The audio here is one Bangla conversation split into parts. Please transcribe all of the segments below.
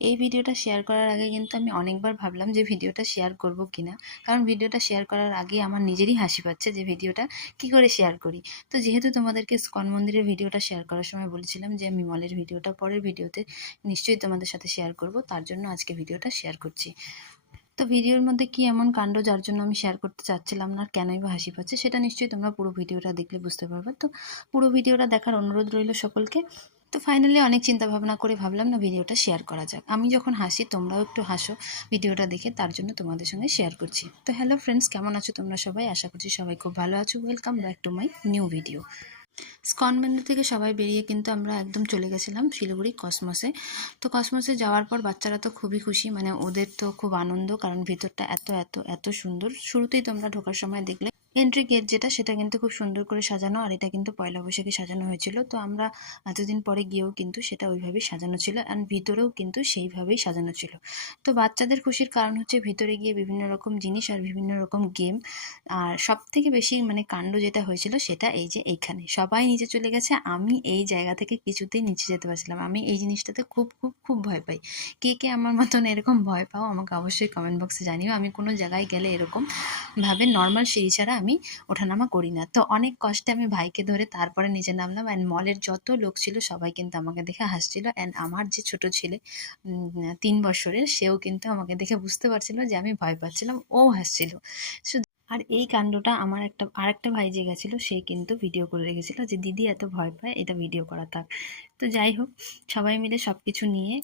এই ভিডিওটা শেয়ার করার আগে কিন্তু আমি অনেকবার ভাবলাম যে ভিডিওটা শেয়ার করব কিনা, কারণ ভিডিওটা শেয়ার করার আগে আমার নিজেরই হাসি পাচ্ছে যে ভিডিওটা কি করে শেয়ার করি। তো যেহেতু তোমাদেরকে ইস্কন মন্দিরের ভিডিওটা শেয়ার করার সময় বলেছিলাম যে আমি মলের ভিডিওটা পরের ভিডিওতে নিশ্চয়ই তোমাদের সাথে শেয়ার করব, তার জন্য আজকে ভিডিওটা শেয়ার করছি। তো ভিডিওর মধ্যে কি এমন কাণ্ড যার জন্য আমি শেয়ার করতে চাচ্ছিলাম না, কেনই বা হাসি পাচ্ছে, সেটা নিশ্চয়ই তোমরা পুরো ভিডিওটা দেখলে বুঝতে পারবে। তো পুরো ভিডিওটা দেখার অনুরোধ রইল সকলকে। তো ফাইনালি অনেক চিন্তা ভাবনা করে ভাবলাম না ভিডিওটা শেয়ার করা যাক। আমি যখন হাসি তোমরাও একটু হাসো ভিডিওটা দেখে, তার জন্য তোমাদের সঙ্গে শেয়ার করছি। তো হ্যালো ফ্রেন্ডস, কেমন আছো তোমরা সবাই? আশা করছি সবাই খুব ভালো আছো। Welcome back to my new video. ISKCON মন্দির থেকে সবাই বেরিয়ে কিন্তু আমরা একদম চলে গেছিলাম শিলিগুড়ি কসমসে। তো কসমসে যাওয়ার পর বাচ্চারা তো খুবই খুশি, মানে ওদের তো খুব আনন্দ, কারণ ভিতরটা এত এত এত সুন্দর। শুরুতেই তোমরা ঢোকার সময় দেখলে এন্ট্রি গেট যেটা, সেটা কিন্তু খুব সুন্দর করে সাজানো, আর এটা কিন্তু পয়লা বৈশাখে সাজানো হয়েছিল। তো আমরা এতদিন পরে গিয়েও কিন্তু সেটা ওইভাবেই সাজানো ছিল, অ্যান্ড ভিতরেও কিন্তু সেইভাবেই সাজানো ছিল। তো বাচ্চাদের খুশির কারণ হচ্ছে ভিতরে গিয়ে বিভিন্ন রকম জিনিস আর বিভিন্ন রকম গেম। আর সব থেকে বেশি মানে কাণ্ড যেটা হয়েছিল সেটা এই যে এইখানে সবাই নিচে চলে গেছে, আমি এই জায়গা থেকে কিছুতেই নিচে যেতে পারছিলাম। আমি এই জিনিসটাতে খুব খুব খুব ভয় পাই। কে কে আমার মতন এরকম ভয় পাও আমাকে অবশ্যই কমেন্ট বক্সে জানিও। আমি কোনো জায়গায় গেলে এরকম ভাবে নর্মাল সিঁড়ি ছাড়া আমি ওঠানামা করি না। তো অনেক কষ্টে আমি ভাইকে ধরে তারপরে নিচে নামলাম, অ্যান্ড মলের যত লোক ছিল সবাই কিন্তু আমাকে দেখে হাসছিল, অ্যান্ড আমার যে ছোট ছেলে 3 বছরের, সেও কিন্তু আমাকে দেখে বুঝতে পারছিল যে আমি ভয় পাচ্ছিলাম, ও হাসছিল। আর এই কাণ্ডটা আমার আরেকটা ভাই যে গেছিলো সে কিন্তু ভিডিও করে রেখেছিল যে দিদি এত ভয় পায়, এটা ভিডিও করা থাক। তো যাই হোক, সবাই মিলে সব কিছু নিয়ে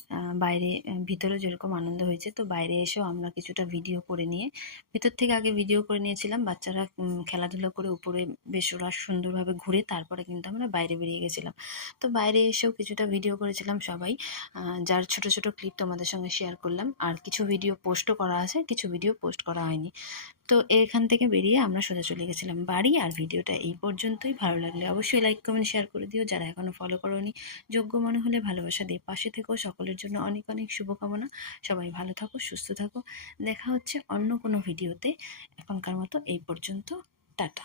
বাইরে ভিতরে যেরকম আনন্দ হয়েছে, তো বাইরে এসেও আমরা কিছুটা ভিডিও করে নিয়ে, ভেতর থেকে আগে ভিডিও করে নিয়েছিলাম। বাচ্চারা খেলাধুলো করে উপরে বেশ ওরা সুন্দরভাবে ঘুরে তারপরে কিন্তু আমরা বাইরে বেরিয়ে গেছিলাম। তো বাইরে এসেও কিছুটা ভিডিও করেছিলাম সবাই, যার ছোট ছোট ক্লিপ তোমাদের সঙ্গে শেয়ার করলাম। আর কিছু ভিডিও পোস্টও করা আছে, কিছু ভিডিও পোস্ট করা হয়নি। তো এখান থেকে বেরিয়ে আমরা সোজা চলে গেছিলাম বাড়ি। আর ভিডিওটা এই পর্যন্তই। ভালো লাগলে অবশ্যই লাইক কমেন্ট শেয়ার করে দিও, যারা এখনও ফলো করোনি। যোগ্য মনে হলে ভালোবাসা দিয়ে পাশে থেকো। সকলের জন্য অনেক অনেক শুভকামনা। সবাই ভালো থাকো, সুস্থ থাকো। দেখা হচ্ছে অন্য কোনো ভিডিওতে। এখনকার মতো এই পর্যন্ত। টাটা।